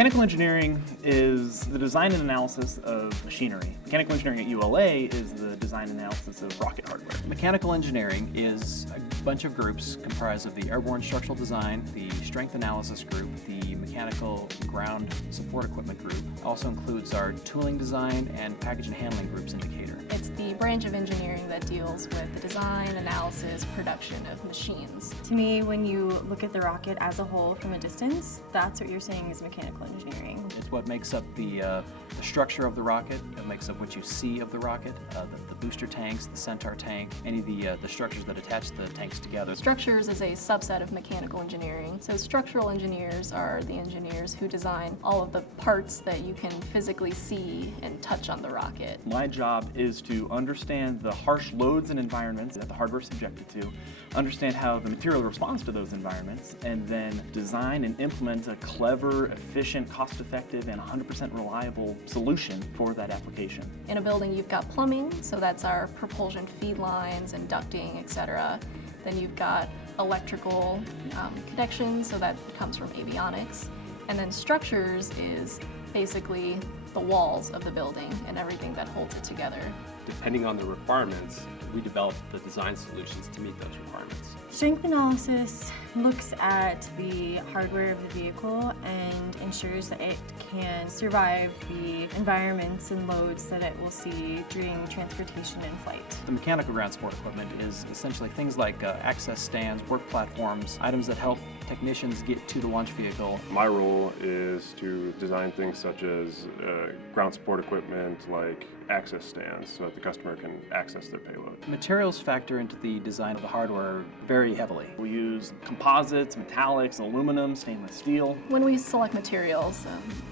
Mechanical engineering is the design and analysis of machinery. Mechanical engineering at ULA is the design and analysis of rocket hardware. Mechanical engineering is a bunch of groups comprised of the airborne structural design, the strength analysis group, the mechanical ground support equipment group. It also includes our tooling design and package and handling groups indicator. It's the branch of engineering that deals with the design, analysis, production of machines. To me, when you look at the rocket as a whole from a distance, that's what you're saying is mechanical engineering. It's what makes up the structure of the rocket. It makes up what you see of the rocket, the booster tanks, the Centaur tank, any of the structures that attach the tanks together. Structures is a subset of mechanical engineering. So structural engineers are the engineers who design all of the parts that you can physically see and touch on the rocket. My job is to understand the harsh loads and environments that the hardware is subjected to, understand how the material responds to those environments, and then design and implement a clever, efficient, cost-effective, and 100% reliable solution for that application. In a building, you've got plumbing, so that's our propulsion feed lines and ducting, etc. Then you've got electrical connections, so that comes from avionics. And then structures is basically the walls of the building and everything that holds it together. Depending on the requirements, we develop the design solutions to meet those requirements. Strength analysis looks at the hardware of the vehicle and ensures that it can survive the environments and loads that it will see during transportation and flight. The mechanical ground support equipment is essentially things like access stands, work platforms, items that help technicians get to the launch vehicle. My role is to design things such as ground support equipment like access stands so that the customer can access their payload. Materials factor into the design of the hardware very heavily. We use composites, metallics, aluminum, stainless steel. When we select materials,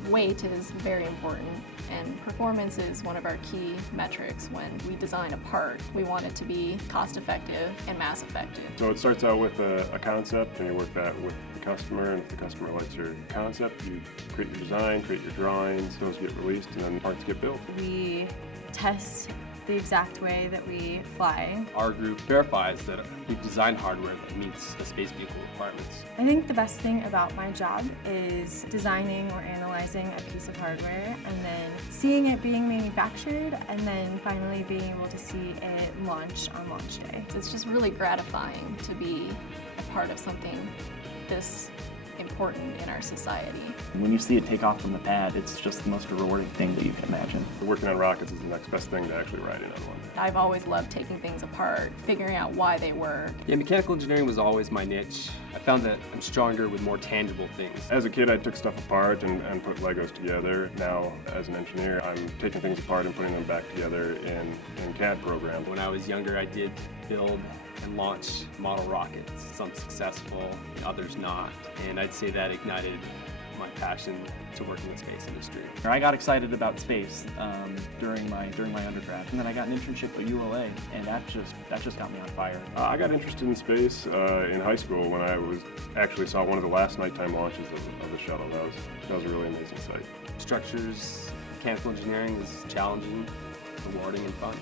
weight is very important, and performance is one of our key metrics. When we design a part, we want it to be cost-effective and mass-effective. So it starts out with a concept, and you work that with the customer, and if the customer likes your concept, you create your design, create your drawings, those get released, and then parts get built. We test the exact way that we fly. Our group verifies that we've designed hardware that meets the space vehicle requirements. I think the best thing about my job is designing or analyzing a piece of hardware and then seeing it being manufactured and then finally being able to see it launch on launch day. It's just really gratifying to be a part of something this important in our society. When you see it take off from the pad, it's just the most rewarding thing that you can imagine. Working on rockets is the next best thing to actually ride in on one. I've always loved taking things apart, figuring out why they work. Yeah, mechanical engineering was always my niche. I found that I'm stronger with more tangible things. As a kid, I took stuff apart and put Legos together. Now, as an engineer, I'm taking things apart and putting them back together in CAD programs. When I was younger, I did build and launch model rockets, some successful and others not. And I'd say that ignited my passion to work in the space industry. I got excited about space during my undergrad, and then I got an internship at ULA, and that just got me on fire. I got interested in space in high school when I actually saw one of the last nighttime launches of the shuttle. That was a really amazing sight. Structures, mechanical engineering is challenging, rewarding, and fun.